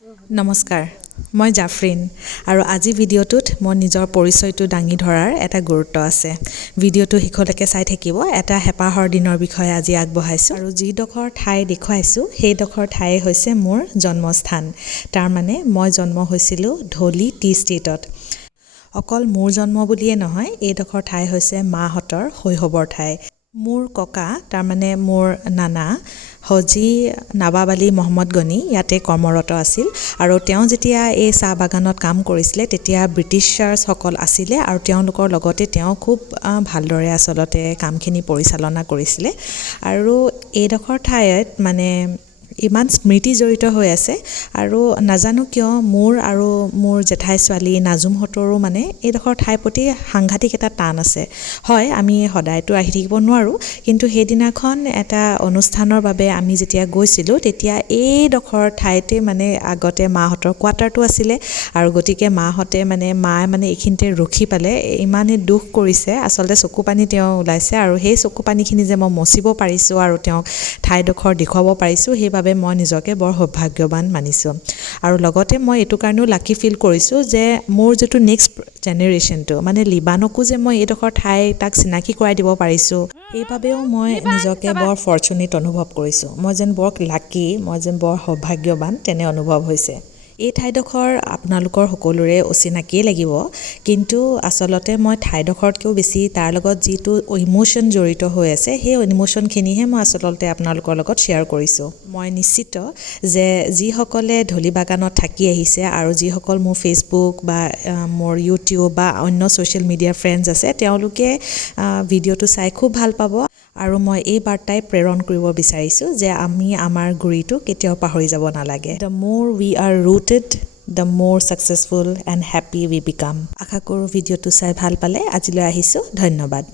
নমস্কাৰ মই জাফৰিন আৰু আজি ভিডিঅ'টোত মই নিজৰ পৰিচয়টো দাঙি ধৰাৰ এটা গুৰুত্ব আছে ভিডিঅ'টো শেষলৈকে চাই থাকিব এটা হেঁপাহৰ দিনৰ বিষয়ে আজি আগবঢ়াইছোঁ আৰু যিডোখৰ ঠাই দেখুৱাইছোঁ সেইডোখৰ ঠাই হৈছে মোৰ জন্মস্থান তাৰ মানে মই জন্ম হৈছিলোঁ ধৌলি টি ষ্টেটত অকল মোৰ জন্ম বুলিয়ে নহয় এইডোখৰ ঠাই হৈছে মাহঁতৰ শৈশৱৰ ঠাই মোৰ ককা তাৰমানে মোৰ নানা হজি নৱাব আলী মহম্মদ গনি ইয়াতে কৰ্মৰত আছিল আৰু তেওঁ যেতিয়া এই চাহ বাগানত কাম কৰিছিলে তেতিয়া ব্ৰিটিছাৰ্ছসকল আছিলে আৰু তেওঁলোকৰ লগতে তেওঁ খুব ভালদৰে আচলতে কামখিনি পৰিচালনা কৰিছিলে আৰু এইডোখৰ ঠাইত মানে ইমান স্মৃতি জড়িত হৈ আছে আৰু নাজানো কিয় মোৰ আৰু মোৰ জেঠাই ছোৱালী নাজুমহঁতৰো মানে এইডোখৰ ঠাইৰ প্ৰতি সাংঘাতিক এটা টান আছে হয় আমি সদায়তো আহি থাকিব নোৱাৰোঁ কিন্তু সেইদিনাখন এটা অনুষ্ঠানৰ বাবে আমি যেতিয়া গৈছিলোঁ তেতিয়া এইডোখৰ ঠাইতে মানে আগতে মাহঁতৰ কোৱাৰ্টাৰটো আছিলে আৰু গতিকে মায়ে মানে এইখিনিতে ৰখি পালে ইমানেই দুখ কৰিছে আচলতে চকু পানী তেওঁ ওলাইছে আৰু সেই চকু পানীখিনি যে মই মচিব পাৰিছোঁ আৰু তেওঁক ঠাইডোখৰ দেখুৱাব পাৰিছোঁ সেইবাবে মই নিজকে বৰ সৌভাগ্যৱান মানিছোঁ আৰু লগতে মই এইটো কাৰণেও লাকি ফিল কৰিছোঁ যে মোৰ যিটো নেক্সট জেনেৰেশ্যনটো মানে লিবানকো যে মই এইডোখৰ ঠাই তাক চিনাকি কৰাই দিব পাৰিছোঁ এইবাবেও মই নিজকে বৰ ফৰ্চুনেট অনুভৱ কৰিছোঁ মই যেন বৰ লাকি মই যেন বৰ সৌভাগ্যৱান তেনে অনুভৱ হৈছে এই ঠাইডোখৰ আপোনালোকৰ সকলোৰে অচিনাকিয়ে লাগিব কিন্তু আচলতে মই ঠাইডোখৰতকৈও বেছি তাৰ লগত যিটো ইম'শ্যন জড়িত হৈ আছে সেই ইম'শ্যনখিনিহে মই আচলতে আপোনালোকৰ লগত শ্বেয়াৰ কৰিছোঁ মই নিশ্চিত যে যিসকলে ধূলি বাগানত থাকি আহিছে আৰু যিসকল মোৰ ফেচবুক বা মোৰ ইউটিউব বা অন্য ছ'চিয়েল মিডিয়া ফ্ৰেণ্ডছ আছে তেওঁলোকে ভিডিঅ'টো চাই খুব ভাল পাব আৰু মই এই বাৰ্তাই প্ৰেৰণ কৰিব বিচাৰিছোঁ যে আমি আমাৰ গুৰিটো কেতিয়াও পাহৰি যাব নালাগে the more we are rooted the more successful and happy we become আশা কৰোঁ ভিডিঅ'টো চাই ভাল পালে আজিলৈ আহিছোঁ ধন্যবাদ